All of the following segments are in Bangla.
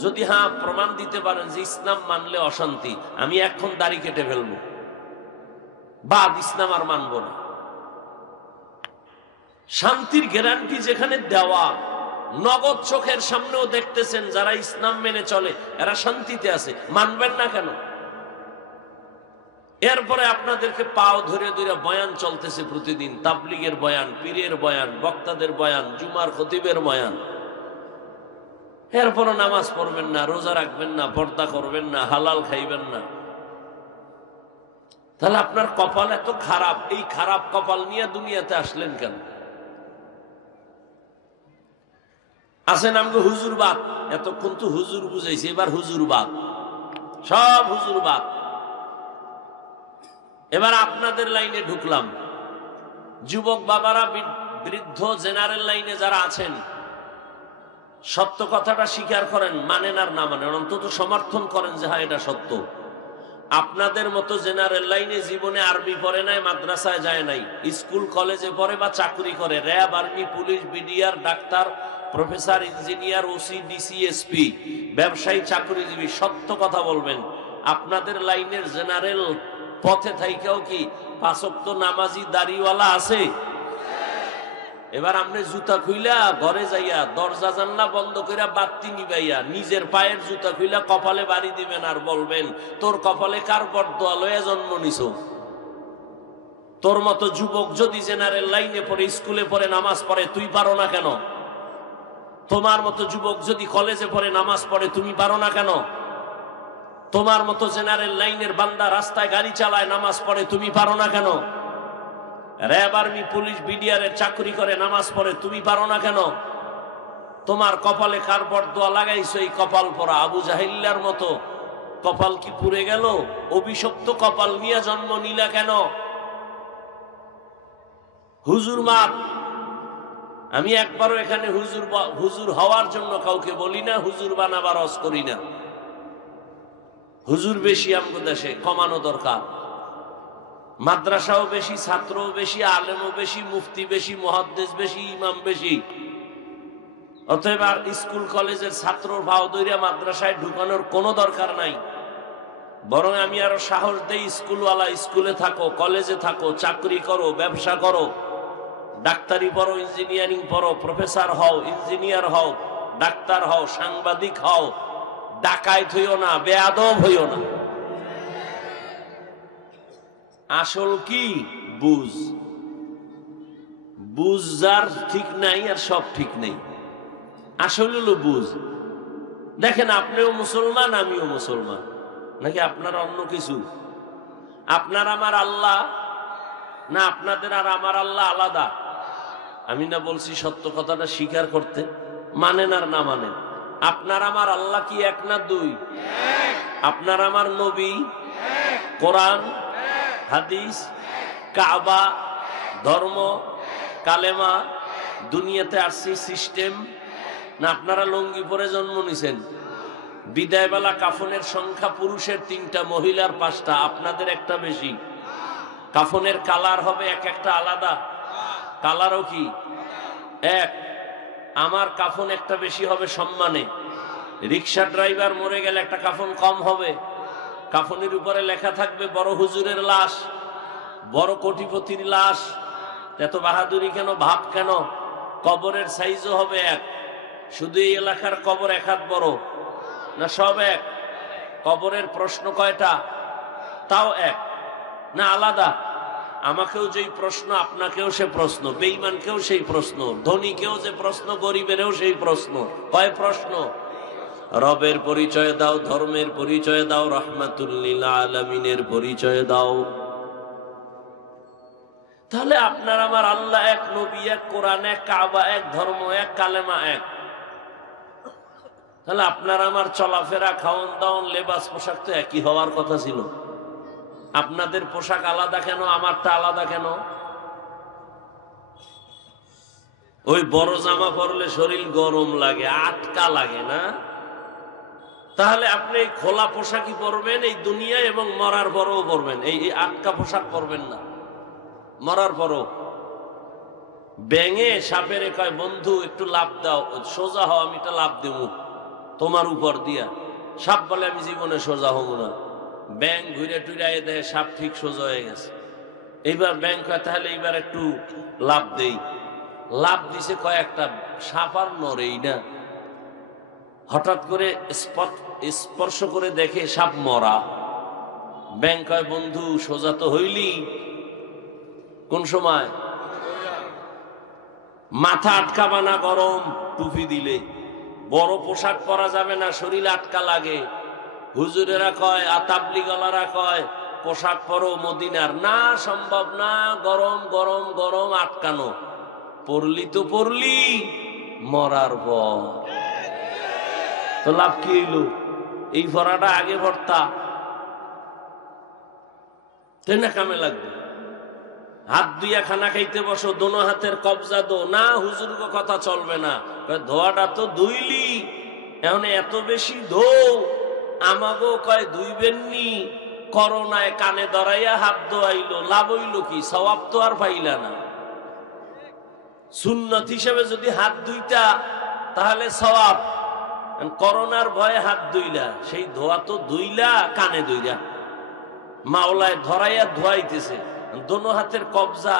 যদি হ্যাঁ প্রমাণ দিতে পারেন যে ইসলাম মানলে অশান্তি, আমি এখন দাড়ি কেটে ফেলবো, বাদ ইসলাম আর মানবো না। শান্তির গ্যারান্টি যেখানে দেওয়া, নগদ চোখের সামনেও দেখতেছেন যারা ইসলাম মেনে চলে এরা শান্তিতে আছে, মানবেন না কেন? এরপরে আপনাদেরকে পাও ধরে ধরে বয়ান চলতেছে প্রতিদিন, তাবলীগের বয়ান, পীরের বয়ান, বক্তাদের বয়ান, জুমার খতিবের বয়ান। এরপরও নামাজ পড়বেন না, রোজা রাখবেন না, পর্দা করবেন না, হালাল খাইবেন না। তাহলে আপনার কপাল এত খারাপ, এই খারাপ কপাল নিয়ে দুনিয়াতে আসলেন কেন? আসেন আমগো হুজুরবাদ, এতক্ষণ তো হুজুর বুঝাইছে, এবার হুজুরবাদ, সব হুজুরবাদ। এবার আপনাদের লাইনে ঢুকলাম। যুবক বাবারা, বৃদ্ধ জেনারেল লাইনে যারা আছেন, সত্য কথাটা স্বীকার করেন, মানেন আর না মানেন, অন্তত সমর্থন করেন যে হ্যাঁ এটা সত্য। আপনাদের মতো জেনারেল লাইনে জীবনে আরবি পড়ে নাই, মাদ্রাসায় যায় নাই, স্কুল কলেজে পড়ে বা চাকরি করে, RAB, army, police, BDR, doctor, professor, engineer, OC, DC, SP, ব্যবসায়ী, চাকরিজীবী, সত্য কথা বলবেন। আপনাদের লাইনের জেনারেল পথে থাইকেও কি 5 ওয়াক্ত নামাজি দাড়িওয়ালা আছে? এবার আপনি জুতা খুইলা ঘরে যাইয়া দরজা জানলা বন্ধ কইরা বাতি নিবাইয়া নিজের পায়ের জুতা খুইলা কপালে বাড়ি দিবেন আর বলবেন তোর কপালে কার বরদোয়া লয়ে জন্ম নিছো? তোর মতো যুবক যদি জেনারেল লাইনে পড়ে, স্কুলে পড়ে, নামাজ পড়ে, তুই পারো না কেন? তোমার মতো যুবক যদি কলেজে পড়ে, নামাজ পড়ে, তুমি পারো না কেন? তোমার মতো জেনারেল লাইনের বান্দা রাস্তায় গাড়ি চালায়, নামাজ পড়ে, তুমি পারো না কেন? র্যাব, আর্মি, পুলিশ, বিডিআর এর চাকরি করে, নামাজ পড়ে, তুমি পারো না কেন? তোমার কপালে কার বরদোয়া লাগাইছো? এই কপাল পরা আবু জাহিল্লার মতো কপাল কি পুড়ে গেল? অভিশপ্ত কপাল নিয়ে জন্ম নিলা কেন? হুজুর মাত, আমি একবারও এখানে হুজুর হওয়ার জন্য কাউকে বলি না, হুজুর বানাবার রস করি না। হুজুর বেশি আমাদের দেশে, কমানো দরকার। মাদ্রাসাও বেশি, ছাত্রও বেশি, আলেমও বেশি, মুফতি বেশি, মুহাদ্দিস বেশি, ইমাম বেশি। অতএব আর স্কুল কলেজের ছাত্রর ভাও দইরা মাদ্রাসায় ঢুকানোর কোনো দরকার নাই। বরং আমি আরো সাহস দেই, স্কুলওয়ালা স্কুলে থাকো, কলেজে থাকো, চাকরি করো, ব্যবসা করো, ডাক্তারি পড়ো, ইঞ্জিনিয়ারিং পড়ো, প্রফেসর হও, ইঞ্জিনিয়ার হও, ডাক্তার হও, সাংবাদিক হও, ডাকাইত হইও না, বেয়াদব হইও না। আসল কি? বুঝ। বুঝ যার ঠিক নাই আর সব ঠিক নেই। আসল হলো বুঝ। দেখেন, আপনিও মুসলমান, আমিও মুসলমান, নাকি আপনার অন্য কিছু? আপনার আমার আল্লাহ না আপনাদের আর আমার আল্লাহ আলাদা? আমি না বলছি সত্য কথাটা স্বীকার করতে, মানেন আর না মানেন। আপনার আমার আল্লাহ কি এক না দুই? আপনার আমার নবী, কোরআন, হাদিস, কাবা, ধর্ম, কালেমা, দুনিয়াতে আসছি সিস্টেম না? আপনারা লঙ্গি পরে জন্ম নিছেন। বিদায়বেলা কাফনের সংখ্যা পুরুষের 3টা, মহিলার 5টা, আপনাদের একটা বেশি। কাফনের কালার হবে এক একটা আলাদা, কালারও কি এক? আমার কাফন একটা বেশি হবে সম্মানে। রিক্সা ড্রাইভার মরে গেলে একটা কাফন কম হবে। কাফনের উপরে লেখা থাকবে বড় হুজুরের লাশ, বড় কোটিপতির লাশ। এত বাহাদুরি কেন, ভাব কেন? কবরের সাইজও হবে এক। শুধু এই এলাকার কবর 1 হাত বড় না সব এক? কবরের প্রশ্ন কয়টা? তাও এক না আলাদা? আমাকেও যেই প্রশ্ন, আপনাকেও সে প্রশ্ন, বেঈমানকেও সেই প্রশ্ন, ধনীকেও যে প্রশ্ন, গরিবেরও সেই প্রশ্ন। কয় প্রশ্ন? রবের পরিচয় দাও, ধর্মের পরিচয় দাও, রাহমাতুল লিল আলামিনের পরিচয় দাও। তাহলে আপনার আমার আল্লাহ এক, নবী এক, কোরআন এক, কাবা এক, ধর্ম এক, কালেমা এক। তাহলে আপনার আমার চলাফেরা, খাওন দাওন, লেবাস, পোশাক তো একই হওয়ার কথা ছিল। আপনাদের পোশাক আলাদা কেন, আমারটা আলাদা কেন? ওই বড় জামা পরলে শরীর গরম লাগে, আটকা লাগে না? তাহলে আপনি খোলা পোশাকই পরবেন এই দুনিয়ায়, এবং মরার পরও পরবেন। এই আটকা পোশাক পরবেন না মরার পরও। ব্যাঙে সাপের কয় বন্ধু একটু লাভ দাও, সোজা হও, আমি এটা লাভ দেব। তোমার উপর দিয়া। সাপ বলে আমি জীবনে সোজা হব না। ব্যাংক ঘুরে টুরাই দেয়, সাপ ঠিক সোজা হয়ে গেছে। এইবার ব্যাংক হয় তাহলে এইবার একটু লাভ দেই। লাভ দিছে কয়েকটা, সাপ আর নড়েই না। হঠাৎ করে স্পর্শ করে দেখে সাপ মরা। ব্যাংক হয় বন্ধু সোজা তো হইলি কোন সময়? মাথা আটকাবা না গরম টুপি দিলে, বড় পোশাক পরা যাবে না, শরীর আটকা লাগে। হুজুরেরা কয়, তাবলীগওয়ালারা কয় পোশাক পরো মদিনার, না সম্ভব না, গরম গরম গরম আটকানো। পড়লি তো পড়লি মরার পর, তো লাভ কি হইল? এই ভরাটা আগে ভরতা তাই না, কামে লাগবে। হাত দুইয়া খানা খাইতে বসো, দোনো হাতের কবজা দো, না হুজুর কথা চলবে না। ধোয়াটা তো ধুইলি, এখন এত বেশি ধো। আমাগো কয় ধুইবেননি, করোনায় কানে ধরাইয়া হাত ধোয়াইলো, লাভ হইল কি? সওয়াব তো আর পাইলা না। সুন্নত হিসেবে যদি হাত ধুইতা তাহলে সওয়াব, করোনার ভয়ে হাত ধুইলা, সেই ধোয়া তো ধুইলা কানে ধুইলা, মাওলায় ধরাইয়া ধোয়াইতেছে। দোনো হাতের কবজা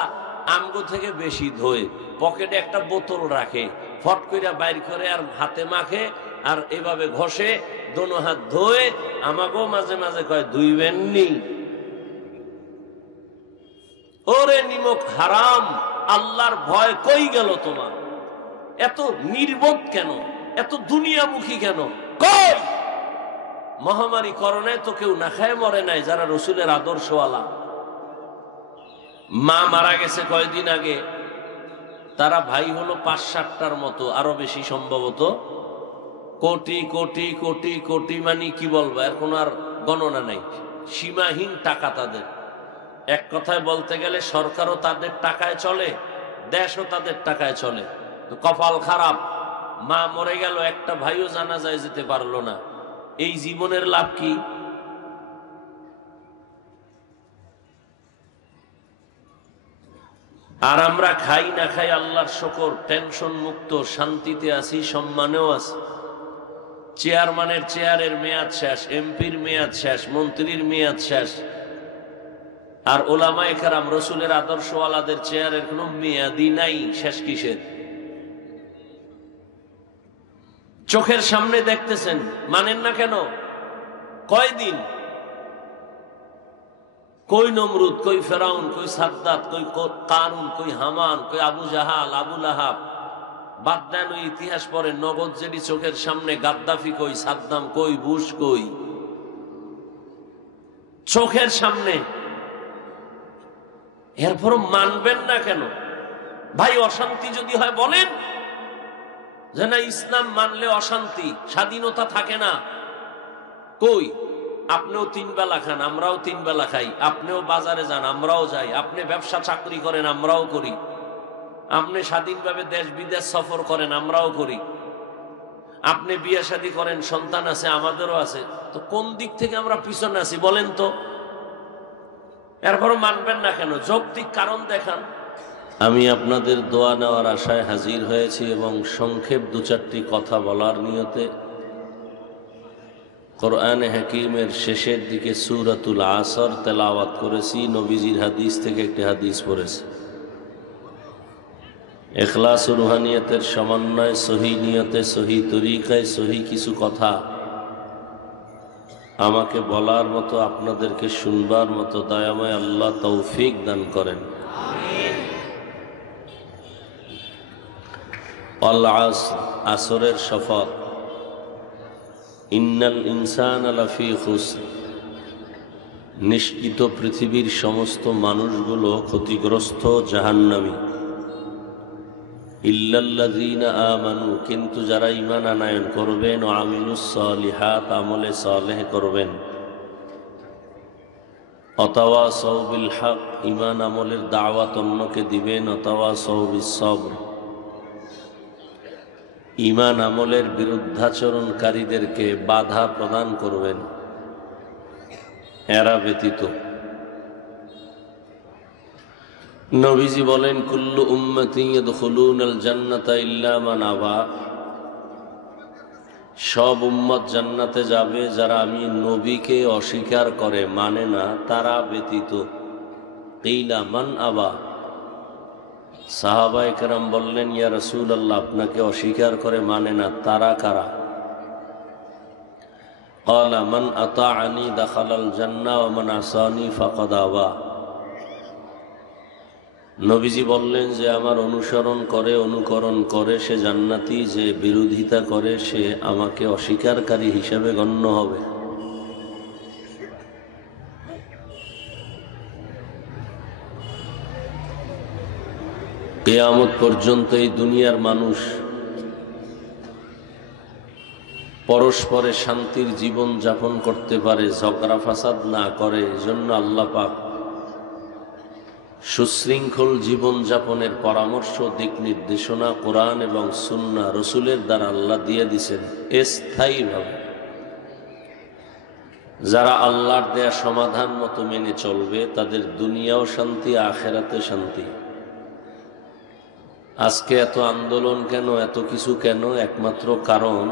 আমগো থেকে বেশি ধোয়, পকেটে একটা বোতল রাখে, ফট কইরা বাইর করে আর হাতে মাখে, আর এভাবে ঘষে দোনো হাত ধোয়ে। আমাকেও মাঝে মাঝে কয় ধুইবেননি। ওরে নিমক হারাম, আল্লাহর ভয় কই গেল তোমার? এত নির্বোধ কেন? এত দুনিয়ামুখী কেন? কই মহামারী করোনায় তো কেউ না খায় মরে নাই, যারা রসুলের আদর্শওয়ালা। মা মারা গেছে কয়দিন আগে, তারা ভাই হলো ৫-৭টার মতো, আরো বেশি সম্ভবত। কোটি কোটি কোটি কোটি, মানে কি বলবো, এর কোনো আর গণনা নাই। সীমাহীন টাকা তাদের। এক কথায় বলতে গেলে সরকারও তাদের টাকায় চলে, দেশও তাদের টাকায় চলে। কপাল খারাপ, মা মরে গেল, একটা ভাইও জানাজায় যেতে পারলো না। এই জীবনের লাভ কি? আর আমরা খাই না খাই আল্লাহর শুকর, টেনশন মুক্ত, শান্তিতে আছি, সম্মানেও আছি। চেয়ারম্যানের চেয়ারের মেয়াদ শেষ, এমপির মেয়াদ শেষ, মন্ত্রীর মেয়াদ শেষ। আর ওলামায়ে কেরাম রসুলের আদর্শওয়ালাদের চেয়ারের কোনো মেয়াদই নাই, শেষ কিসের? চোখের সামনে দেখতেছেন, মানেন না কেন? কয়দিন? কই নমরুদ, কই ফেরাউন, কই সাদ্দাত, কই কারুন, কই হামান, কই আবু জাহাল, আবু লাহাব। বাদ দেন, ওই ইতিহাস পড়ে, নগদ যেটি চোখের সামনে, গাদ্দাফি কই, সাদ্দাম কই, বুশ কই, চোখের সামনে। এরপরও মানবেন না কেন ভাই? অশান্তি যদি হয় বলেন যে না, ইসলাম মানলে অশান্তি, স্বাধীনতা থাকে না। কই? আপনিও 3 বেলা খান, আমরাও 3 বেলা খাই। আপনিও বাজারে যান, আমরাও যাই। আপনি ব্যবসা চাকরি করেন, আমরাও করি। আপনি স্বাধীনভাবে দেশ বিদেশ সফর করেন, আমরাও করি। আপনি বিয়ে শাদী করেন, সন্তান আছে, আমাদেরও আছে। তো কোন দিক থেকে আমরা পিছনে আছি বলেন তো? এরপরও মানবেন না কেন? যৌক্তিক কারণ দেখান। আমি আপনাদের দোয়া নেওয়ার আশায় হাজির হয়েছি এবং সংক্ষেপ 2-4টি কথা বলার নিয়তে। কোরআনে হাকিমের শেষের দিকে সূরাতুল আসর তেলাওয়াত করেছি, নবীজির হাদিস থেকে একটি হাদিস পড়েছি। ইখলাস ও রুহানিয়তের সমন্বয়ে, সহি নিয়তে, সহি তরিকায়, সহি কিছু কথা আমাকে বলার মতো, আপনাদেরকে শুনবার মতো দয়াময় আল্লাহ তৌফিক দান করেন। আল আসর, আসরের শপথ। ইন্নাল ইনসানা লাফি খুসর, নিশ্চিত পৃথিবীর সমস্ত মানুষগুলো ক্ষতিগ্রস্ত, জাহান্নামী। ইল্লাল্লাযীনা আমানু, কিন্তু যারা ঈমান আনয়ন করবেন, ও আমিলুস সালিহাত, আমলে সালেহ করবেন, অতাওয়াসাউ বিল হক, ঈমান আমলের দাওয়াত অন্যকে দিবেন, অতাওয়াসাউ বিস সবর, ঈমান আমলের বিরুদ্ধাচরণকারীদেরকে বাধা প্রদান করবেন। এরা ব্যতীত নবীজি বলেন, কুল্লু উম্মতি ইয়াদখুলুনাল জান্নাতা ইল্লা মান আবা, সব উম্মত জান্নাতে যাবে যারা আমি নবীকে অস্বীকার করে মানে না তারা ব্যতীত। কিলা মান আবা, সাহাবায়ে কেরাম বললেন ইয়া রাসূলুল্লাহ, আপনাকে অস্বীকার করে মানে না তারা কারা? ক্বালা মান আতাআনি দাখালাল জান্নাহ ওয়া মান আসানি ফাকাদ আবা। নবীজি বললেন যে আমার অনুকরণ করে সে জান্নাতি, যে বিরোধিতা করে সে আমাকে অস্বীকারী হিসেবে গণ্য হবে। কিয়ামত পর্যন্ত এই দুনিয়ার মানুষ পরস্পরে শান্তির জীবন যাপন করতে পারে, ঝগড়া ফাসাদ না করে, এজন্য আল্লাহ পাক সুশৃঙ্খল জীবন যাপনের পরামর্শ, দিক নির্দেশনা কোরআন এবং সুন্নাহ রসুলের দ্বারা আল্লাহ দিয়ে দিছেন স্থায়ীভাবে। যারা আল্লাহর দেয়া সমাধান মতো মেনে চলবে তাদের দুনিয়াও শান্তি, আখেরাতে শান্তি। আজকে এত আন্দোলন কেন, এত কিছু কেন? একমাত্র কারণ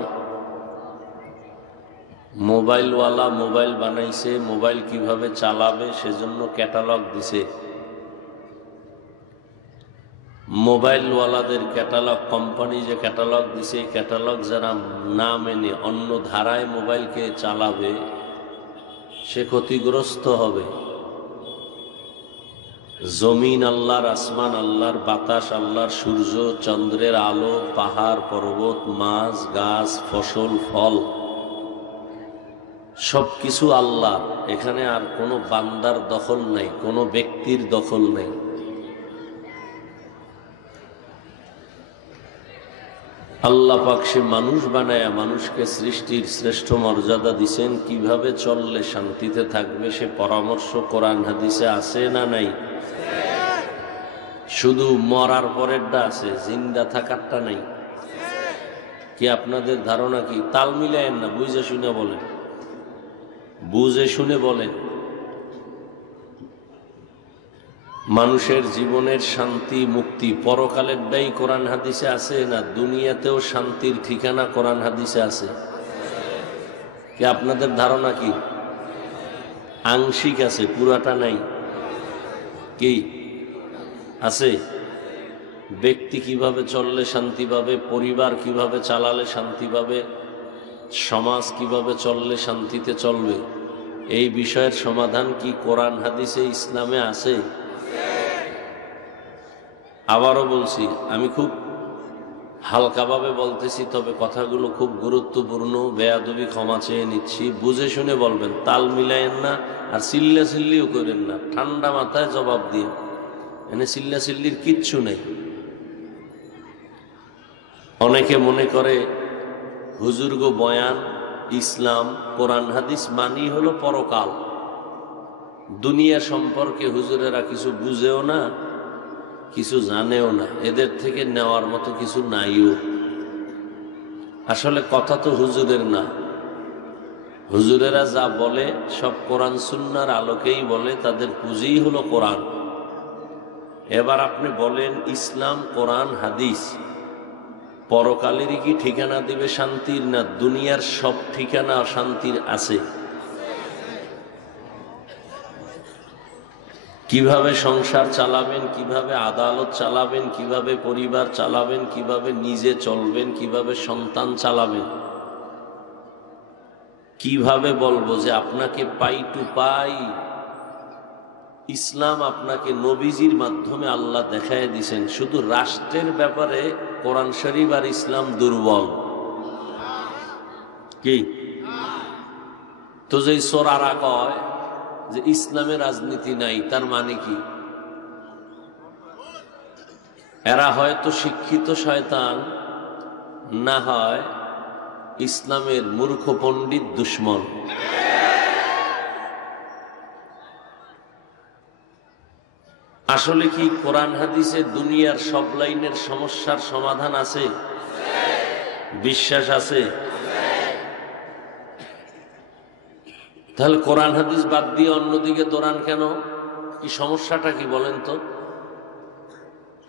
মোবাইলওয়ালা মোবাইল বানাইছে, মোবাইল কিভাবে চালাবে সেজন্য ক্যাটালগ দিছে। মোবাইলওয়ালাদের ক্যাটালগ, কোম্পানি যে ক্যাটালগ দিছে, ক্যাটালগ যারা না মেনে অন্য ধারায় মোবাইলকে চালাবে সে ক্ষতিগ্রস্ত হবে। জমিন আল্লাহর, আসমান আল্লাহর, বাতাস আল্লাহর, সূর্য চন্দ্রের আলো, পাহাড় পর্বত, মাছ গাছ, ফসল ফল সবকিছু আল্লাহ। এখানে আর কোনো বান্দার দখল নাই, কোনো ব্যক্তির দখল নেই। আল্লাহ পাক সে মানুষ বানায়া মানুষকে সৃষ্টির শ্রেষ্ঠ মর্যাদা দিছেন। কিভাবে চললে শান্তিতে থাকবে সে পরামর্শ কোরআন হাদিসে আছে না নাই? শুধু মরার পরেরটা আছে, জিন্দা থাকারটা নাই। কি আপনাদের ধারণা কি? তাল মিলায়েন না, বুঝে শুনে বলেন, বুঝে শুনে বলেন। মানুষের জীবনের শান্তি মুক্তি পরকালেরটাই কোরআন হাদিসে আছে না দুনিয়াতেও শান্তির ঠিকানা কোরআন হাদিসে আছে? কি আপনাদের ধারণা কি? আংশিক আছে, পুরাটা নাই। কি আছে? ব্যক্তি কিভাবে চললে শান্তি পাবে, পরিবার কিভাবে চালালে শান্তি পাবে, সমাজ কিভাবে চললে শান্তিতে চলবে, এই বিষয়ের সমাধান কি কোরআন হাদিসে ইসলামে আছে? আবারও বলছি, আমি খুব হালকাভাবে বলতেছি, তবে কথাগুলো খুব গুরুত্বপূর্ণ। বেয়াদবি ক্ষমা চেয়ে নিচ্ছি, বুঝে শুনে বলবেন, তাল মিলায়েন না আর চিল্লা চিল্লিও করেন না, ঠান্ডা মাথায় জবাব দিয়ে। এনে চিল্লা চিল্লির কিচ্ছু নেই। অনেকে মনে করে হুজুরগো বয়ান, ইসলাম, কোরআন হাদিস মানি হলো পরকাল। দুনিয়া সম্পর্কে হুজুরেরা কিছু বুঝেও না, কিছু জানেও না, এদের থেকে নেওয়ার মতো কিছু নাইও। আসলে কথা তো হুজুরের না, হুজুরেরা যা বলে সব কোরআন সুন্নাহর আলোকেই বলে, তাদের পুঁজিই হলো কোরআন। এবার আপনি বলেন ইসলাম, কোরআন, হাদিস পরকালেরই কি ঠিকানা দিবে শান্তির, না দুনিয়ার সব ঠিকানা শান্তির আছে? কিভাবে সংসার চালাবেন, কিভাবে আদালত চালাবেন, কিভাবে পরিবার চালাবেন, কিভাবে নিজে চলবেন, কিভাবে সন্তান চালাবেন, কিভাবে বলবো যে আপনাকে পাই টু পাই ইসলাম আপনাকে নবীজির মাধ্যমে আল্লাহ দেখায় দিছেন। শুধু রাষ্ট্রের ব্যাপারে কোরআন শরীফ আর ইসলাম দুর্বল। কি তো যে সোরারা কয় যে ইসলামে রাজনীতি নাই, তার মানে কি? এরা হয়তো শিক্ষিত শয়তান, না হয় ইসলামের মূর্খ পণ্ডিত দুশ্মন। আসলে কি কোরআন হাদিসে দুনিয়ার সব লাইনের সমস্যার সমাধান আছে? বিশ্বাস আছে? তাহলে কোরআন হাদিস বাদ দিয়ে অন্যদিকে দৌড়ান কেন? কি সমস্যাটা কি বলেন তো?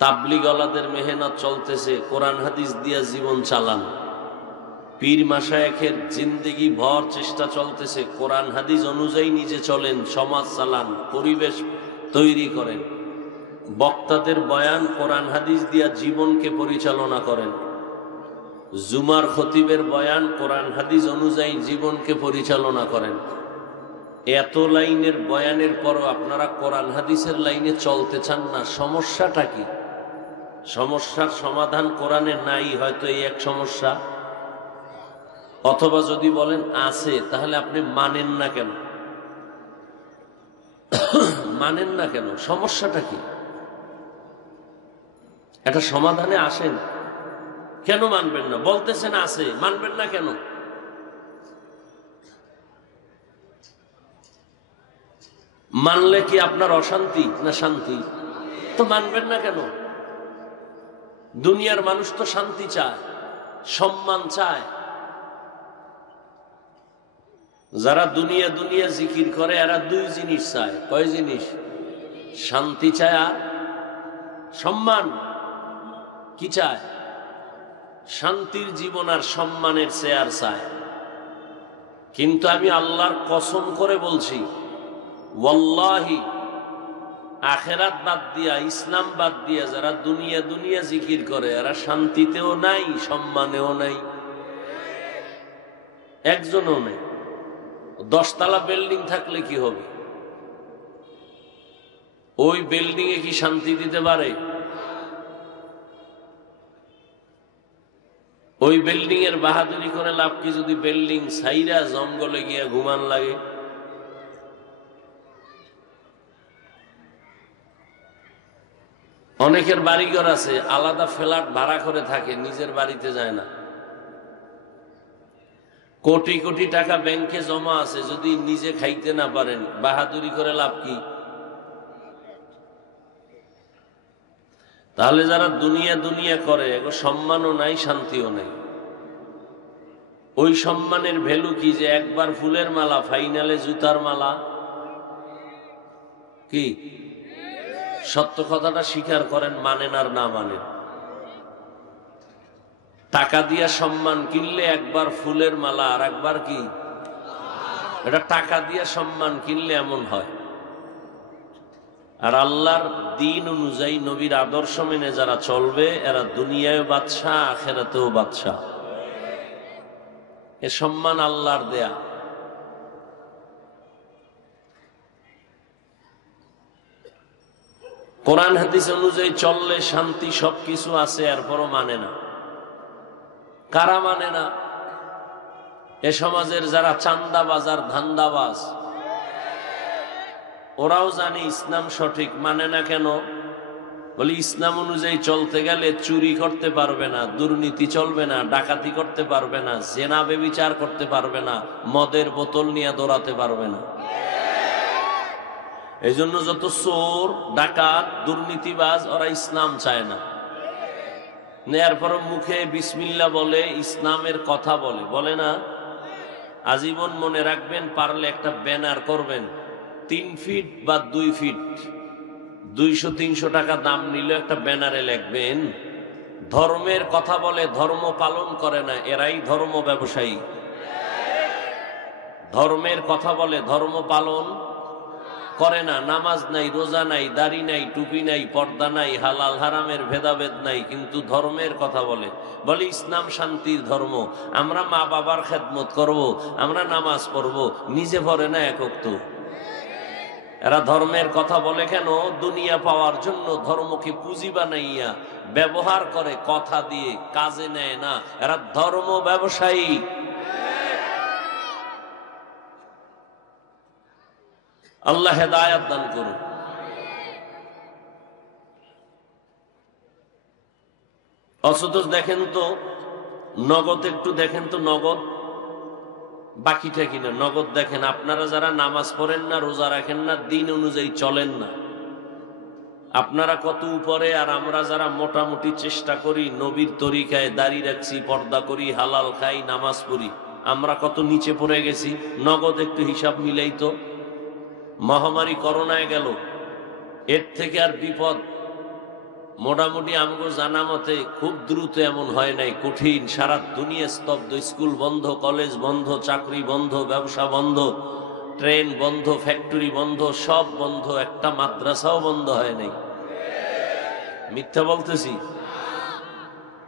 তাবলিগওয়ালাদের মেহনত চলতেছে, কোরআন হাদিস দিয়া জীবন চালান। পীর মাশায়েখের জিন্দেগি ভর চেষ্টা চলতেছে কোরআন হাদিস অনুযায়ী নিজে চলেন, সমাজ চালান, পরিবেশ তৈরি করেন, বক্তাদের বয়ান কোরআন হাদিস দিয়া জীবনকে পরিচালনা করেন, জুমার খতিবের বয়ান কোরআন হাদিস অনুযায়ী জীবনকে পরিচালনা করেন। এত লাইনের বয়ানের পরও আপনারা কোরআন হাদিসের লাইনে চলতে চান না, সমস্যাটা কি? সমস্যার সমাধান কোরআনে নাই, হয়তো এই এক সমস্যা, অথবা যদি বলেন আছে তাহলে আপনি মানেন না কেন? মানেন না কেন? সমস্যাটা কি? একটা সমাধানে আসেন। কেন মানবেন না? বলতেছেন আছে, মানবেন না কেন? মানলে কি আপনার অশান্তি না শান্তি? তো মানবেন না কেন? দুনিয়ার মানুষ তো শান্তি চায়, সম্মান চায়। যারা দুনিয়া দুনিয়া জিকির করে এরা দুই জিনিস চায়। কয় জিনিস? শান্তি চায় আর সম্মান। কি চায়? শান্তির জীবন আর সম্মানের চেয়ার চায়। কিন্তু আমি আল্লাহর কসম করে বলছি, ওয়াল্লাহি আখেরাত বাদ দিয়া, ইসলাম বাদ দিয়া যারা দুনিয়া দুনিয়া জিকির করে এরা শান্তিতেও নাই, সম্মানেও নাই, একজনও নেই। 10 তলা বিল্ডিং থাকলে কি হবে? ওই বিল্ডিং এ কি শান্তি দিতে পারে? ওই বিল্ডিং এর বাহাদুরি করে লাভ কি যদি বিল্ডিং ছাইরা জঙ্গলে গিয়া ঘুমান লাগে? অনেকের বাড়িঘর আছে, আলাদা ফ্ল্যাট ভাড়া করে থাকে, নিজের বাড়িতে যায় না। কোটি কোটি টাকা ব্যাংকে জমা আছে, যদি নিজে খাইতে না পারেন বাহাদুরি করে লাভ কি? তাহলে যারা দুনিয়া দুনিয়া করে এগো সম্মানও নাই, শান্তিও নাই। ওই সম্মানের ভ্যালু কি যে একবার ফুলের মালা, ফাইনালে জুতার মালা? কি সত্য কথাটা স্বীকার করেন, মানেন আর না মানেন। টাকা দিয়া সম্মান কিনলে একবার ফুলের মালা, আর একবার কি? এটা টাকা দিয়া সম্মান কিনলে এমন হয়। আর আল্লাহর দিন অনুযায়ী নবীর আদর্শ মেনে যারা চলবে এরা দুনিয়ায় বাদশা, আখেরাতেও বাদশা। এ সম্মান আল্লাহর দেয়া। কোরআন হাদিস অনুযায়ী চললে শান্তি সবকিছু আছে, এরপরও মানে না। কারা মানে না? এ সমাজের যারা চান্দাবাজ আর ধান্দাবাজ, ওরাও জানে ইসলাম সঠিক, মানে না কেন? বলি ইসলাম অনুযায়ী চলতে গেলে চুরি করতে পারবে না, দুর্নীতি চলবে না, ডাকাতি করতে পারবে না, জেনা বেবিচার করতে পারবে না, মদের বোতল নিয়ে দৌড়াতে পারবে না। এই জন্য যত চোর, ডাকাত, দুর্নীতিবাজ ওরা ইসলাম চায় না। এরপর মুখে বিসমিল্লাহ বলে, ইসলামের কথা বলে, বলে না? আজীবন মনে রাখবেন, পারলে একটা ব্যানার করবেন, 3 ফিট বা 2 ফিট, 200-300 টাকা দাম নিল, একটা ব্যানারে লিখবেন ধর্মের কথা বলে, ধর্ম পালন করে না, এরাই ধর্ম ব্যবসায়ী। ধর্মের কথা বলে, ধর্ম পালন করে না, নামাজ নাই, রোজা নাই, দাড়ি নাই, টুপি নাই, পর্দা নাই, হালাল হারামের ভেদাভেদ নাই, কিন্তু ধর্মের কথা বলে। বলে ইসলাম শান্তির ধর্ম, আমরা মা বাবার খেদমত করব, আমরা নামাজ পড়ব, নিজে পড়ে না একক। তো এরা ধর্মের কথা বলে কেন? দুনিয়া পাওয়ার জন্য ধর্মকে পুঁজি বানাইয়া ব্যবহার করে, কথা দিয়ে কাজে নেয় না। এরা ধর্ম ব্যবসায়ী। আল্লাহ হেদায়েত দান করুন। অথচ দেখেন তো নগদ, একটু দেখেন তো নগদ বাকিটা কিনা। নগদ দেখেন, আপনারা যারা নামাজ পড়েন না, রোজা রাখেন না, দিন অনুযায়ী চলেন না, আপনারা কত উপরে। আর আমরা যারা মোটামুটি চেষ্টা করি, নবীর তরিকায় দাড়ি রাখছি, পর্দা করি, হালাল খাই, নামাজ পড়ি, আমরা কত নিচে পড়ে গেছি। নগদ একটু হিসাব মিলাই তো। মহামারী করোনায় গেল, এর থেকে আর বিপদ মোটামুটি আমাকে জানা মতে খুব দ্রুত এমন হয় নাই, কঠিন। সারা দুনিয়া স্তব্ধ, স্কুল বন্ধ, কলেজ বন্ধ, চাকরি বন্ধ, ব্যবসা বন্ধ, ট্রেন বন্ধ, ফ্যাক্টরি বন্ধ, সব বন্ধ, একটা মাদ্রাসাও বন্ধ হয় নাই। মিথ্যা বলতেছি?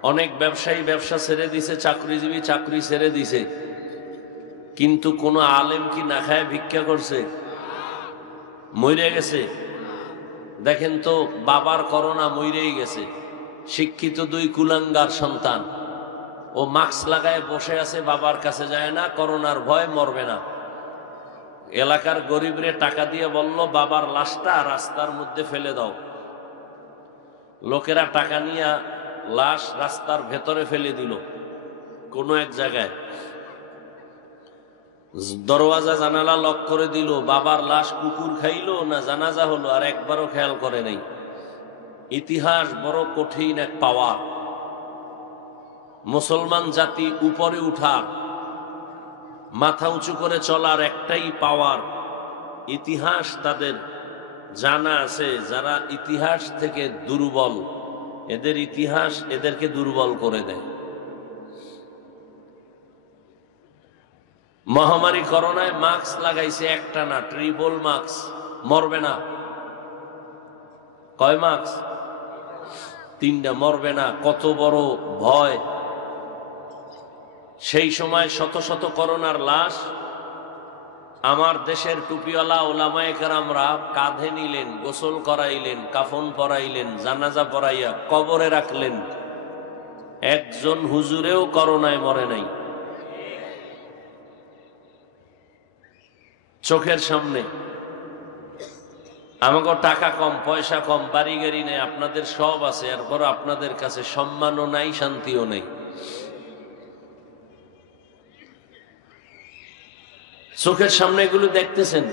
অনেক ব্যবসায়ী ব্যবসা ছেড়ে দিছে, চাকরিজীবী চাকরি ছেড়ে দিছে, কিন্তু কোন আলেম কি না খায় ভিক্ষা করছে? মরে গেছে? দেখেন তো, বাবার করোনা, মরেই গেছে। শিক্ষিত দুই কুলাঙ্গার সন্তান, ও মাস্ক লাগায় বসে আছে, বাবার কাছে যায় না, করোনার ভয়, মরবে না। এলাকার গরিবরে টাকা দিয়ে বলল, বাবার লাশটা রাস্তার মধ্যে ফেলে দাও। লোকেরা টাকা নিয়ে লাশ রাস্তার ভেতরে ফেলে দিল কোন এক জায়গায়। দরওয়াজা জানালা লক করে দিল। বাবার লাশ কুকুর খাইলো না জানাজা হলো, আর একবারও খেয়াল করে নাই। ইতিহাস বড় কঠিন এক পাওয়ার। মুসলমান জাতি উপরে উঠা, মাথা উঁচু করে চলার একটাই পাওয়ার। ইতিহাস তাদের জানা আছে। যারা ইতিহাস থেকে দুর্বল, এদের ইতিহাস এদেরকে দুর্বল করে দেয়। মহামারী করোনায় মাস্ক লাগাইছে একটা না, ট্রিপল মাস্ক, মরবে না। কয় মাস্ক? 3টা, মরবে না। কত বড় ভয়! সেই সময় শত শত করোনার লাশ আমার দেশের টুপিওয়ালা ওলামায়ে কেরামরা কাঁধে নিলেন, গোসল করাইলেন, কাফন পরাইলেন, জানাজা পরাইয়া কবরে রাখলেন। একজন হুজুরেও করোনায় মরে নাই। চোখের সামনে। আমাকে টাকা কম, পয়সা কম, বাড়ি গাড়ি নেই, আপনাদের সব আছে, এরপর আপনাদের কাছে সম্মানও নাই, শান্তিও নেই। চোখের সামনে এগুলো দেখতেছেন।